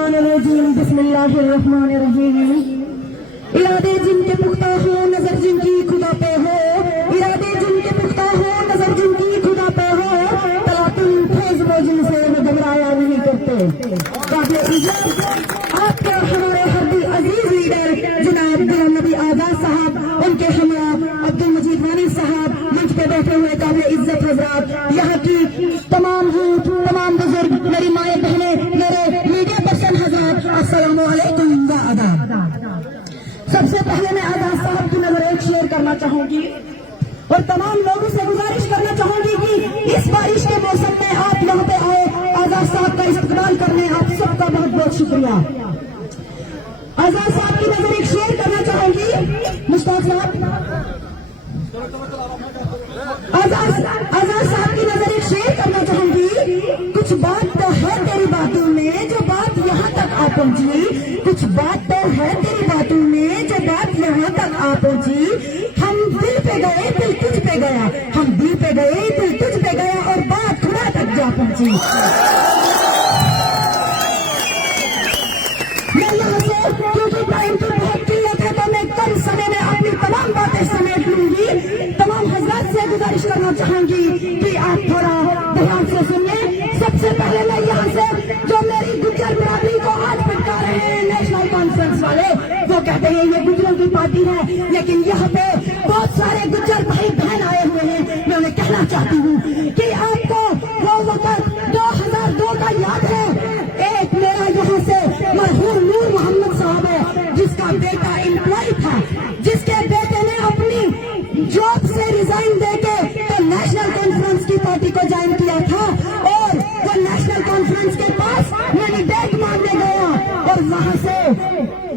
मिनश्शैतानिर्रजीम बिस्मिल्लाहिर्रहमानिर्रहीम। इरादे जिनके पुख्ता हो नजर जिनकी खुदा पे हो, इरादे जिनके पुख्ता हो नजर जिनकी खुदा पे हो, तलातुल फैज़ वो जिनसे वो घबराया नहीं करते। काबिल इज्जत आपके हमारे हरदी अजीज लीडर जनाब गुलाम नबी आजाद साहब, उनके हमरा अब्दुल मजीद वानी साहब, मंच पे बैठे हुए काबिल इज्जत हजरात, यहाँ की तमाम यूथ, तमाम बुजुर्ग, मेरी माए बहने, मेरे मीडिया पर्सन हजरात, अस्सलामु अलैकुम व आदाब। सबसे पहले मैं आजाद साहब की नजर एक शेयर करना चाहूंगी और तमाम लोगों से गुजारिश करना चाहूंगी कि इस बारिश के मौसम में आप यहाँ पे आए, आजाद साहब का इस्तेमाल करने आप सबका बहुत बहुत शुक्रिया। आजाद साहब की नजर एक शेयर करना चाहूंगी, मुश्ताक साहब, आजाद साहब की नजर एक शेयर करना चाहूंगी। कुछ बात तो है तेरी बातों में जो बात यहाँ तक आ पहुंची, कुछ बात तो है तेरी बातों में जो बात यहाँ तक आ पहुंची। हम दिल पे गए दिल तुझ पे गया, हम दिल पे गए दिल तुझ पे गया और बात खुदा तक जा पहुंची। मैं यहाँ से क्योंकि टाइम की बहुत किल्लत है तो मैं कम समय में अपनी तमाम बातें समेट लूंगी। तमाम हजरात से गुजारिश करना चाहूंगी कि आप थोड़ा ध्यान से सुनिए। सबसे पहले मैं यहाँ से जो मेरी गुज्जर बिरादरी को आज भटका रहे हैं नेशनल कॉन्फ्रेंस वाले, वो कहते हैं ये गुज्जरों की पार्टी है, लेकिन यहाँ पे बहुत सारे गुज्जर भाई बहन आए हुए हैं। मैं उन्हें कहना चाहती हूँ कि आपको वो वक्त 2002 का याद है। एक मेरा यहाँ से मरहूम नूर मोहम्मद साहब है जिसका बेटा एम्प्लॉय था, जिसके बेटे ने अपनी जॉब से रिजाइन देके तो नेशनल कॉन्फ्रेंस की पार्टी को ज्वाइन किया था और वो नेशनल कॉन्फ्रेंस के पास मैनिडेट मांगने गया और वहां से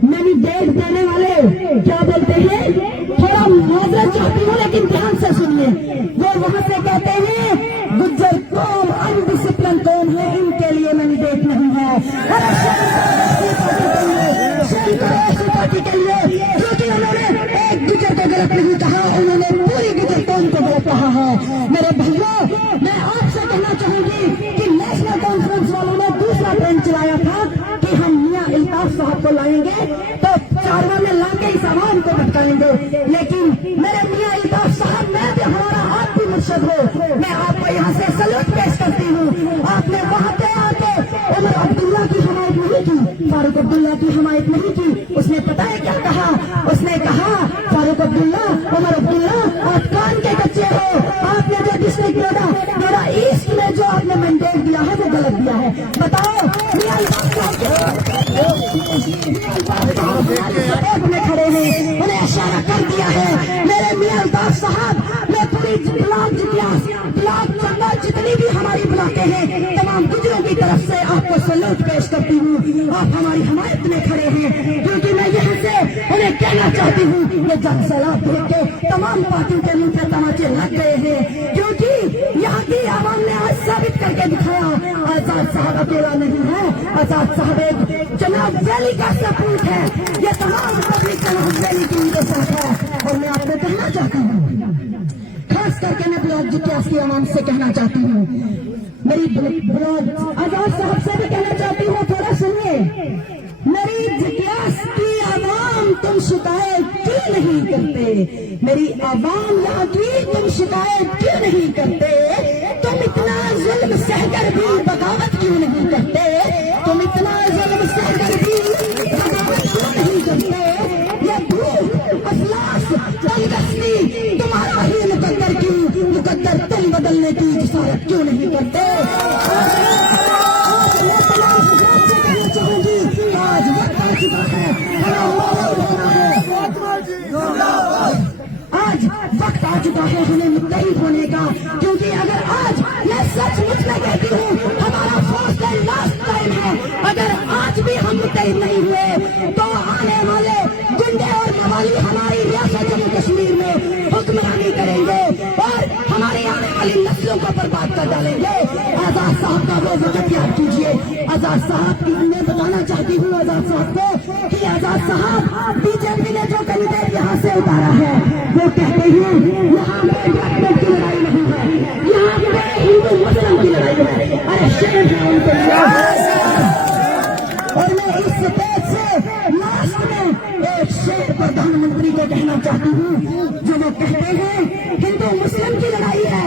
मैनिडेट देने वाले क्या बोलते हैं, थोड़ा माजरत चाहती हूँ लेकिन ध्यान से सुनिए, वो वहां से कहते हैं गुज्जर कौम अनडिसिप्लिन कौन है, इनके लिए मैनिडेट नहीं है। पार्टी के लिए क्योंकि उन्होंने एक गुज्जर को गलत नहीं कहा, उन्होंने पूरी गुज्जर कौम को गलत कहा है। मेरे भाइयों, मैं आपसे कहना चाहूंगी कि नेशनल कॉन्फ्रेंस वालों ने दूसरा ट्रेंड चलाया था कि हम मियां इल्ताफ साहब को लाएंगे तो चारवा में लाके इस आवाम को भटकाएंगे, लेकिन मेरे मियां इल्ताफ साहब, मैं भी हमारा आप भी मुर्शद हो, मैं आपको यहाँ से सलूट पेश करती हूँ। आपने वहां पे आके उमर अब्दुल्ला की हिमायत नहीं की, फारूक अब्दुल्ला की हिमायत नहीं की। उसने पता है क्या कहा, उसने कहा फारूक अब्दुल्ला, उमर अब्दुल्ला, आप कान के कच्चे हो, आपने जो डिस्ट्रिक्ट मेरा ईस्ट में जो आपने मैंडेट दिया है वो गलत दिया है। बताओ में खड़े हैं, उन्हें इशारा कर दिया है। मेरे मियां अल्ताफ साहब, मैं पूरी ब्लॉक चंदा जितनी भी हमारी ब्लॉकें हैं तमाम गुजरों की तरफ से आपको सलूट पेश करती हूँ। आप हमारी हिमायत में खड़े हैं क्योंकि मैं यहाँ से उन्हें कहना चाहती हूँ ये जन सैलाब देख के तमाम पार्टियों के मुंह से तमाचे लग गए हैं, क्योंकि यहाँ की आवाम ने आज साबित करके दिखाया आजाद साहब अकेला नहीं है, आजाद साहब एक जनाब वैली का सपूत है, ये तमाम पब्लिक जनाब वैली की उनके साथ है। और मैं आपको कहना चाहती हूँ, खास करके मैं ब्लॉक जिक्यास की आवाम से कहना चाहती हूँ, मेरी ब्लॉक आजाद साहब से भी कहना चाहती हूँ, थोड़ा सुनिए। मेरी जिक्यास की आवाम तुम शिकायत क्यों नहीं करते, मेरी आवाम यहाँ की तुम शिकायत क्यों नहीं करते, तुम इतना जुल्म सहकर भी बगावत क्यों नहीं करते, तुम इतना जुल्म सहकर भी बगावत क्यों नहीं करते, ये भूख अफलास तंगदस्ती तुम्हारा ही मुकद्दर क्यों, मुकद्दर तुम बदलने की जिसारत क्यों नहीं करते। आज वक्त आ चुका है, आज वक्त आ चुका है हमें मुत्तहिद होने का, क्योंकि अगर आज मैं सचमुच में कहती हूँ हमारा फर्स्ट एंड लास्ट टाइम है, अगर आज भी हम मुत्तहिद नहीं हुए तो आने वाले गुंडे और मवाली हमारी रियासत जम्मू कश्मीर में हुक्मरानी करेंगे और हमारी आने वाली नस्लों को बर्बाद कर डालेंगे। आजाद साहब का वो वक्त याद कीजिए। आजाद साहब की मैं बताना चाहती हूँ आजाद साहब को कि आजाद साहब बीजेपी ने जो कैंडिडेट यहाँ से उतारा है वो कहते हैं यहाँ पे ब्लैक की लड़ाई नहीं है, यहाँ पे हिंदू मुस्लिम की लड़ाई है। अरे शेर है उनको। और इस देश से लास्ट में एक शेर प्रधानमंत्री को कहना चाहती हूँ, जो वो कहते हैं हिंदू मुस्लिम की लड़ाई है।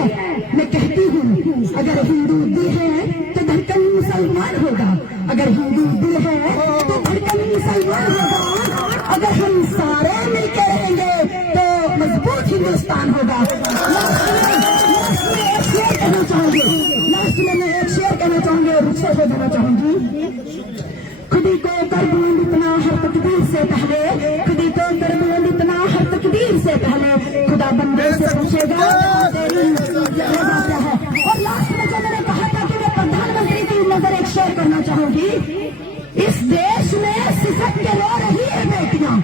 मैं कहती हूँ अगर हिंदू दिल है तो धड़कन मुसलमान होगा, अगर हिंदू दिल है तो धड़कन मुसलमान होगा, अगर हम सारे मिलकर रहेंगे तो मजबूत हिंदुस्तान होगा। लास्ट में एक शेर कहना चाहूंगी, लास्ट में मैं एक शेर कहना चाहूंगी और रुखसत हो जाना चाहूंगी। खुदी को कर बुलंद इतना हर तकदीर से पहले, खुदी को कर बुलंद इतना हर तकदीर से पहले, खुदा बंदे से पूछेगा तेरी जगह क्या है। और लास्ट में जो मैंने कहा था कि मैं प्रधानमंत्री की नजर एक शेयर करना चाहूंगी, इस देश में सिसक के रो रही है बेटियां,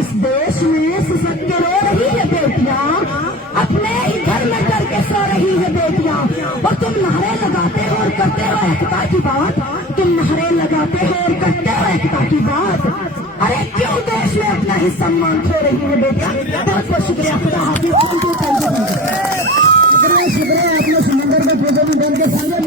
इस देश में सिसक के रो रही है बेटियां, अपने ही घर में करके सो रही है बेटियां। और तुम नारे लगाते हो और करते हो एकता की बात, तुम नारे लगाते हो और करते हो एकता की बात। अरे क्यों देश में अपना ही सम्मान खो रही है बेटियां। बहुत बहुत शुक्रिया, खुदा हाफिज़। शुक्रिया, शुक्रिया। अपने समंदर में पूजन के संगे